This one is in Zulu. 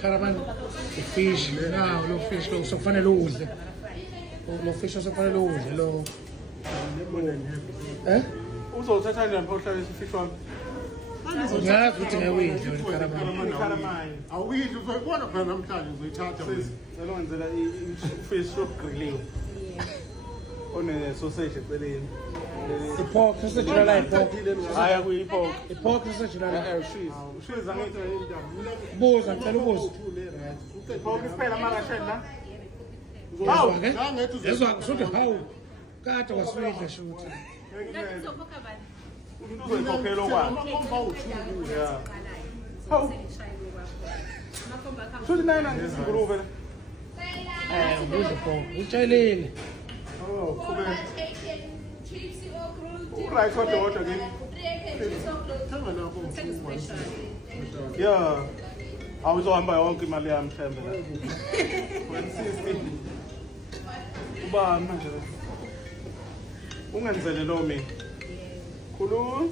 Caravan, fish, now lo fish lo sokufanele udle. Lo fish sokufanele udle lo. Uzothatha njani phela isifish wami? Ngazi ukuthi ngiyawidla wena caravan. Awidli uzoyibona phela namhlanje uzoyithatha wena. Ngicela wenzela i-fish grilled. One sausage eceleni. Pork sausage la pork. Haya kuyi-pork. Pork sausage la. Ushiza ngithi Buza ngicela ubuza. pork isiphela makashela la. Hawu ke? Yezwa usuthi hawu. Kade waswidla shuthi. Umuntu uzoyikhokhela okwakhe. Yeah. Hawu. Shuthi nayo ngizingulube la. Udle pork. Utshayelile. Oh, kube. Right for the water again. Yeah. Awuzohamba yonke imali yami mhlembe la. Wensisi. Uba manje. Ungenzele lo mina. Khulu.